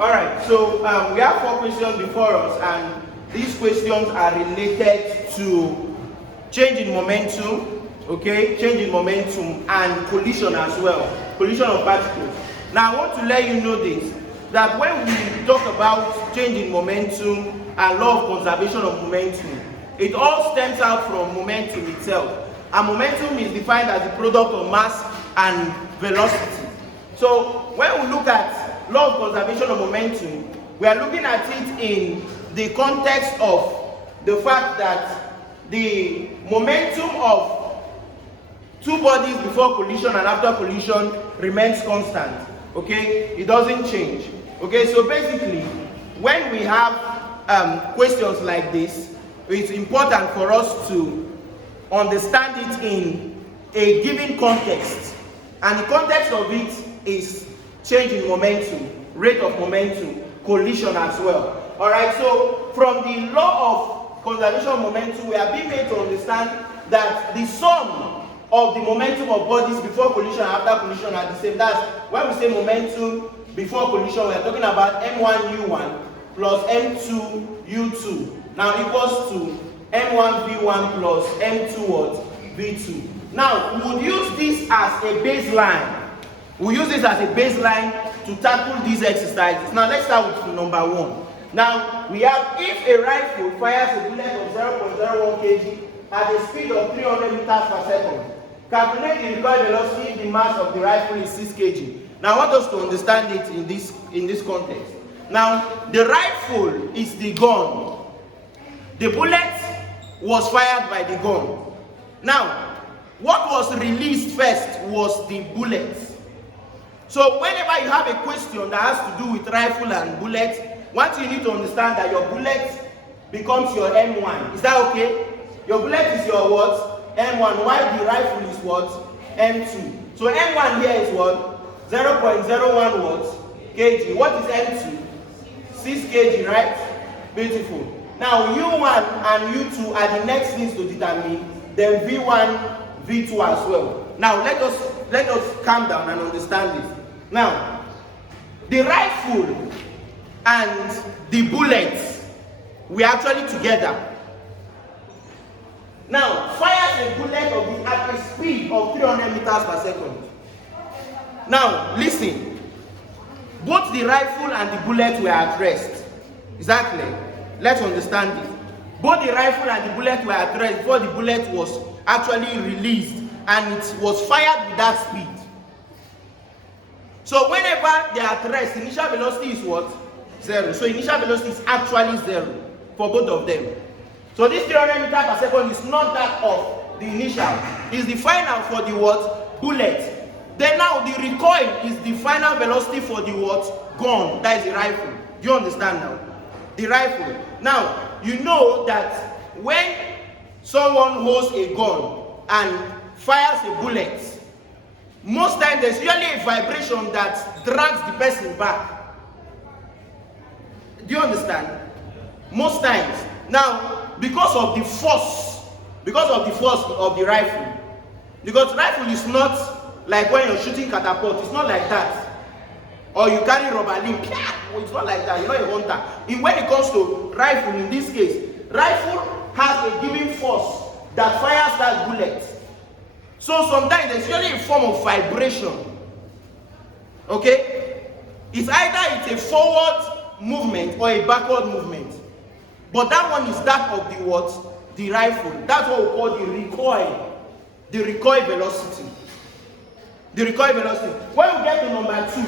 All right, so we have 4 questions before us, and these questions are related to change in momentum, okay, change in momentum and collision as well, collision of particles. Now I want to let you know this, that when we talk about change in momentum and law of conservation of momentum, it all stems out from momentum itself. And momentum is defined as the product of mass and velocity. So when we look at law of conservation of momentum, we are looking at it in the context of the fact that the momentum of two bodies before collision and after collision remains constant. Okay, it doesn't change. Okay, so basically, when we have questions like this, it's important for us to understand it in a given context, and the context of it is change in momentum, rate of momentum, collision as well. All right, so from the law of conservation of momentum, we are being made to understand that the sum of the momentum of bodies before collision and after collision are the same. That's when we say momentum before collision, we are talking about m1u1 plus m2u2 now equals to m1v1 plus m2 what? v2. Now we would use this as a baseline. We use this as a baseline to tackle these exercises. Now let's start with number 1. Now we have, if a rifle fires a bullet of 0.01 kg at a speed of 300 meters per second, calculate the recoil velocity if the mass of the rifle is 6 kg. Now I want us to understand it in this context. Now the rifle is the gun. The bullet was fired by the gun. Now what was released first was the bullet. So whenever you have a question that has to do with rifle and bullet, one thing you need to understand that your bullet becomes your M1. Is that okay? Your bullet is your what? M1, while the rifle is what? M2. So M1 here is what? 0.01 what? kg. What is M2? 6 kg, right? Beautiful. Now U1 and U2 are the next things to determine, then V1, V2 as well. Now let us calm down and understand this. Now, the rifle and the bullets were actually together. Now, fires a bullet at a speed of 300 meters per second. Now, listen. Both the rifle and the bullet were at rest. Exactly. Let's understand this. Both the rifle and the bullet were at rest before the bullet was actually released, and it was fired with that speed. So whenever they are at rest, initial velocity is what? 0. So initial velocity is actually 0 for both of them. So this 300 meters per second is not that of the initial. It's the final for the what? Bullet. Then now the recoil is the final velocity for the what? Gun. That is the rifle. Do you understand now? The rifle. Now, you know that when someone holds a gun and fires a bullet, most times there's usually a vibration that drags the person back. Do you understand? Most times. Now, because of the force of the rifle, because rifle is not like when you're shooting catapult, it's not like that. Or you carry rubber limb, it's not like that. You're not a hunter. When it comes to rifle, in this case, rifle has a given force that fires that bullet. So sometimes there's usually a form of vibration. Okay? It's either a forward movement or a backward movement. But that one is that of the what? The rifle. That's what we call the recoil. The recoil velocity. The recoil velocity. When we get to number 2,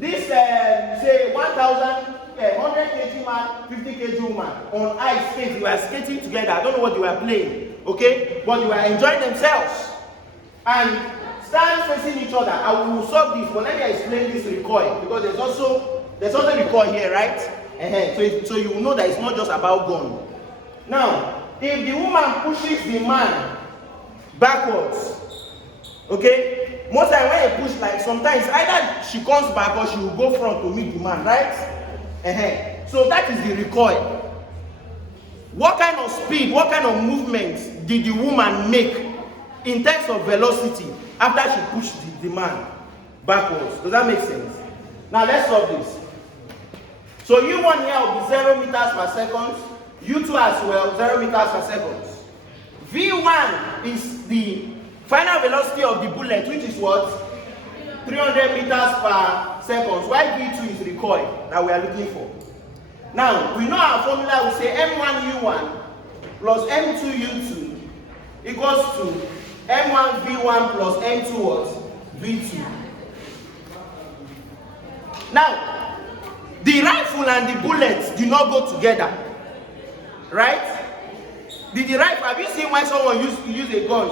this say 1,000, 100 kg man, 50 kg woman on ice skate, they were skating together. I don't know what they were playing, okay? But they were enjoying themselves. And stand facing each other. I will solve this, but let me explain this recoil, because there's also recoil here, right? So you will know that it's not just about gun. Now, if the woman pushes the man backwards, okay, most times when you push, like sometimes either she comes back or she will go front to meet the man, right? So that is the recoil. What kind of speed, what kind of movement did the woman make in terms of velocity after she pushed the man backwards? Does that make sense? Now let's solve this. So U1 here will be 0 meters per second, U2 as well, 0 meters per second. V1 is the final velocity of the bullet, which is what? 300 meters per second, while V2 is recoil that we are looking for. Now, we know our formula, we say M1U1 plus M2U2 equals to M1V1 plus M2 what? V2. Now, the rifle and the bullets do not go together, right? The rifle, have you seen when someone use a gun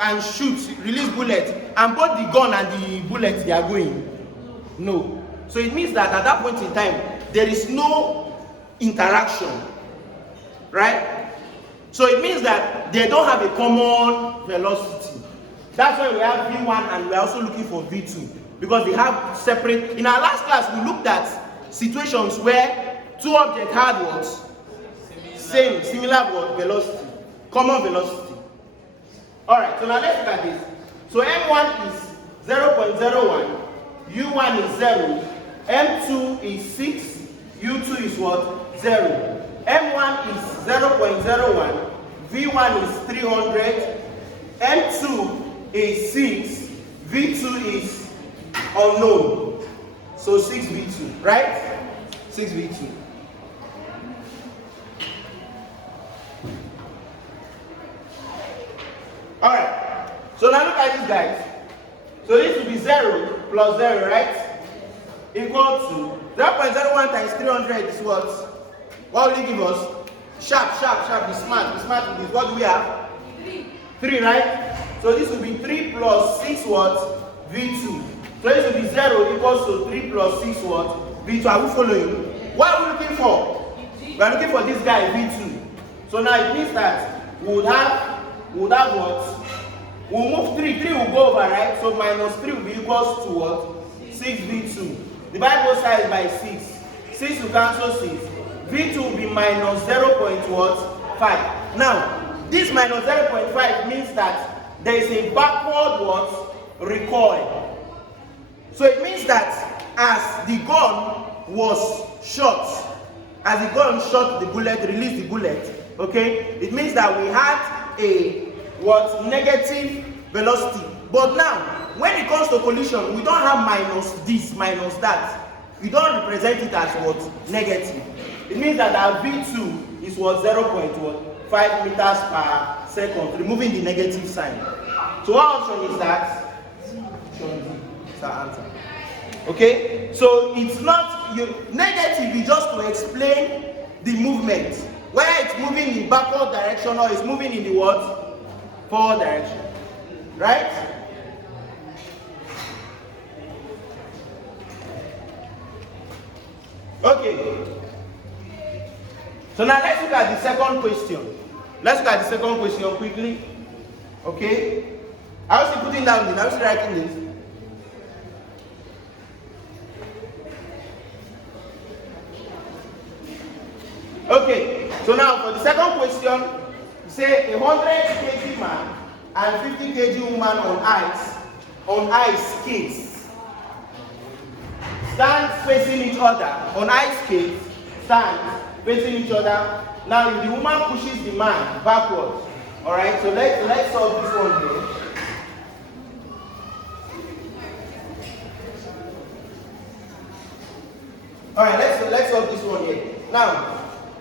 and shoot, release bullets, and both the gun and the bullets they are going? No. So it means that at that point in time, there is no interaction, right? So it means that they don't have a common velocity. That's why we have V1 and we're also looking for V2, because they have separate. In our last class, we looked at situations where two objects had what? Similar velocity, common velocity. Alright, so now let's look at this. So M1 is 0.01, U1 is 0, M2 is 6, U2 is what? 0. M1 is 0.01, V1 is 300, M2 is 6, V2 is unknown. So 6V2, right? 6V2. Alright, so now look at this, guys. So this will be 0 plus 0, right? Equal to 0.01 times 300 is what? What will it give us? Sharp, be smart with this. What do we have? 3, right? So this will be 3 plus 6 what? V2. So this will be 0 equals to 3 plus 6 what? V2. Are we following? What are we looking for? We are looking for this guy, V2. So now it means that we would have what? We'll move 3 will go over, right? So minus 3 will be equals to what? 6V2. Divide both sides by 6. 6 will cancel 6. V2 will be minus 0.5. Now, this minus 0.5 means that there is a backward what? Recoil. So it means that as the gun was shot, as the gun shot the bullet, released the bullet, okay, it means that we had a what? Negative velocity. But now, when it comes to collision, we don't have minus this, minus that. We don't represent it as what? Negative. It means that our V2 is what? 0.5 meters per second, removing the negative sign. So what option is that? Option D is our answer. Okay? So it's not negative, is just to explain the movement. Whether it's moving in backward direction or it's moving in the what? Forward direction. Right? Okay. So now let's look at the second question. Let's look at the second question quickly. Okay? I was putting down this. I was writing this. Okay. So now for the second question, say a 100 kg man and 50 kg woman on ice skates, stand facing each other on ice skates, stand facing each other. Now if the woman pushes the man backwards, all right. So let's solve this one here. All right, let's solve this one here. Now,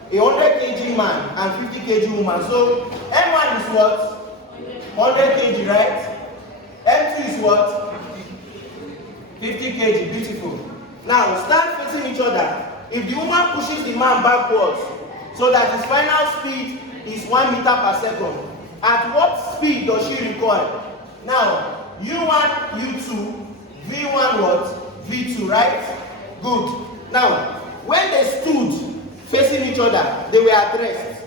a 100 kg man and 50 kg woman. So M1 is what? 100 kg, right? M2 is what? 50 kg. Beautiful. Now stand facing each other. If the woman pushes the man backwards so that his final speed is 1 meter per second, at what speed does she recoil? Now U1, U2, V1 what? V2, right? Good. Now when they stood facing each other, they were at rest.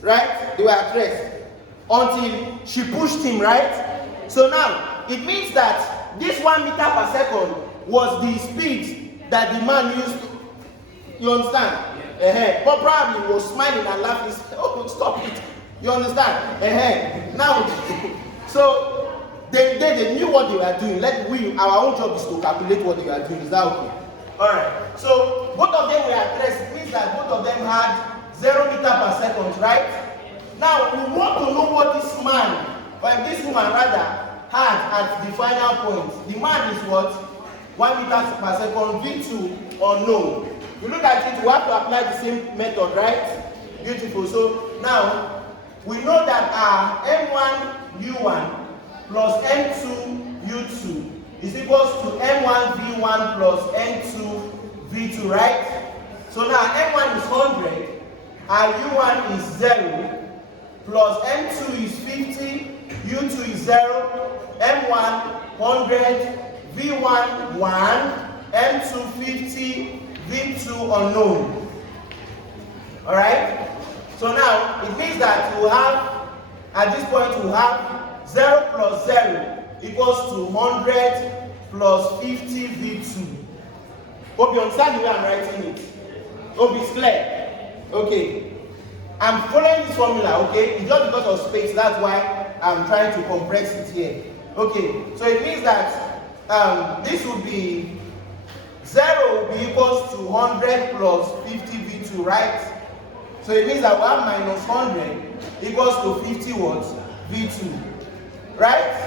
Right? They were at rest until she pushed him, right? So now it means that this 1 meter per second was the speed that the man used to, you understand? But probably he was smiling and laughing. Oh, stop it. You understand? Now, so they knew what they were doing. Our own job is to calculate what they were doing. Is that okay? Alright, so both of them were at rest. It means that both of them had 0 meter per second, right? Now we want to know what this man, or this woman rather, had at the final point. The man is what? 1 meter per second, V2 unknown. You look at it, we have to apply the same method, right? Beautiful. So now we know that our M1 U1 plus M2 U2 is equals to M1 V1 plus M2 V2, right? So now M1 is 100, our U1 is 0, plus M2 is 50, U2 is 0, M1 100, V1 1, M2 50, V2 unknown. Alright? So now it means that we have, at this point we have 0 plus 0 equals to 100 plus 50 V2. Hope you understand the way I'm writing it. Hope it's clear. Okay. I'm following this formula, okay? It's just because of space, that's why I'm trying to compress it here. Okay, so it means that this will be 0 will be equals to 100 plus 50 V2, right? So it means that we have minus 100 equals to 50 what? V2, right?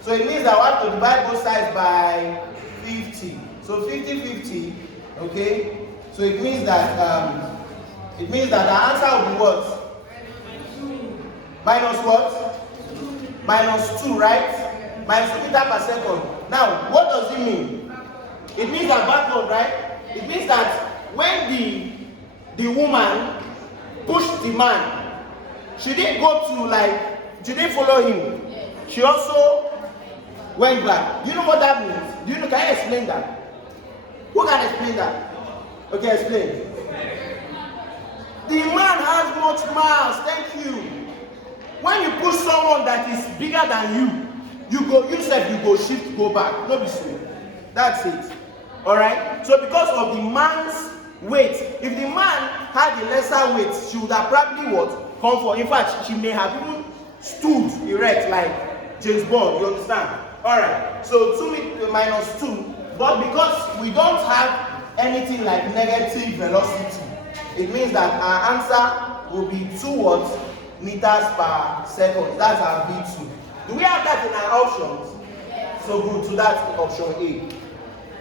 So it means that we have to divide both sides by 50. So 50, okay? So it means that the answer will be what? Minus what? Minus 2, right? Minus 2 meter per second. Now, what does it mean? It means that backward, right? It means that when the woman pushed the man, she didn't go to she didn't follow him. She also went back. Do you know what that means? Do you know? Can you explain that? Who can explain that? Okay, explain. The man has much mass. Thank you. When you push someone that is bigger than you, you go shift, go back. No be so. That's it. Alright? So because of the man's weight, if the man had a lesser weight, she would have probably what? Come for. In fact, she may have even stood erect like James Bond. You understand? Alright. So 2 minus 2. But because we don't have anything like negative velocity, it means that our answer will be 2 meters per second. That's our V2. Do we have that in our options? So good. So that's option A.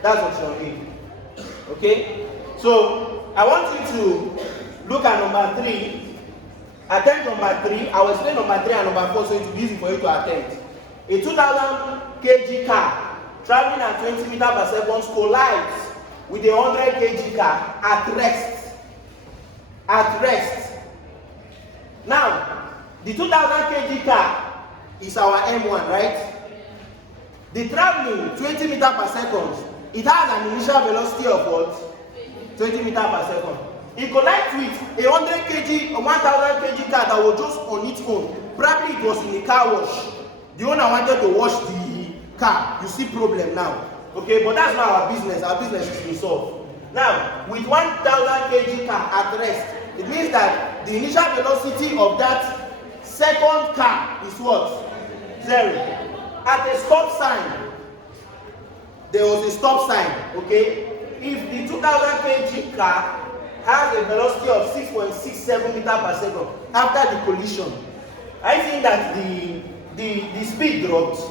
That's option A. Okay? So I want you to look at number 3. Attempt number 3. I will explain number 3 and number 4 so it will be easy for you to attempt. A 2000 kg car traveling at 20 meters per second collides with a 100 kg car at rest. At rest. Now, the 2000 kg car is our M1, right? The traveling 20 meters per second, it has an initial velocity of what? 20 meters per second. It collides with a 100 kg or 1000 kg car that was just on its own. Probably it was in a car wash. The owner wanted to wash the car. You see problem now. Okay, but that's not our business. Our business is to solve. Now, with 1000 kg car at rest, it means that the initial velocity of that second car is what? 0. At a stop sign, there was a stop sign, okay? If the 2000 kg car has a velocity of 6.67 meters per second after the collision, I think that the speed dropped.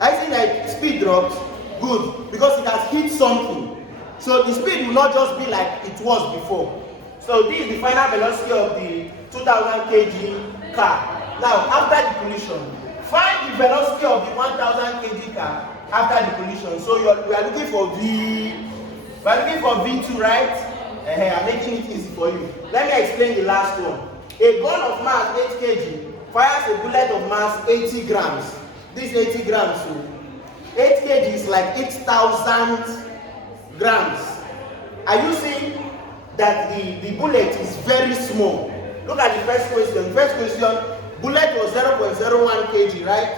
I think that speed dropped. Good, because it has hit something. So the speed will not just be like it was before. So this is the final velocity of the 2000 kg car. Now, after the collision, find the velocity of the 1000 kg car after the collision. So we are looking for V2, right? I'm making it easy for you. Let me explain the last one. A gun of mass 8 kg fires a bullet of mass 80 grams. This 80 grams, so 8 kg is like 8,000 grams. Are you seeing that the bullet is very small? Look at the first question. First question, bullet was 0.01 kg, right?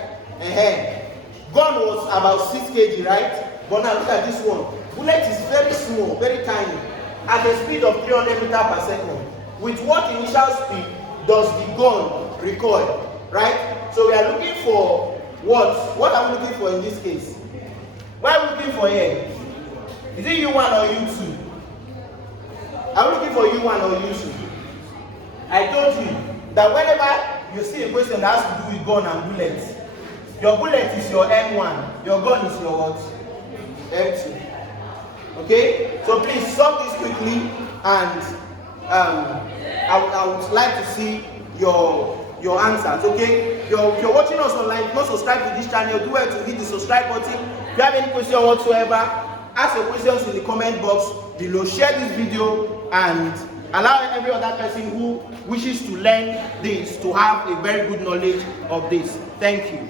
Gun was about 6 kg, right? But now look at this one. Bullet is very small, very tiny, at a speed of 300 meters per second. With what initial speed does the gun recoil, right? So we are looking for what? What are we looking for in this case? What are we looking for here? Is it U1 or U2? Are we looking for U1 or U2? I told you that whenever you see a question that has to do with gun and bullets, your bullet is your M1, your gun is your what? M2. Okay? So please solve this quickly, and I would like to see your answers. Okay? If you're watching us online, if you're not subscribed to this channel, do well to hit the subscribe button. If you have any question whatsoever, ask your questions in the comment box below. Share this video and allow every other person who wishes to learn this to have a very good knowledge of this. Thank you.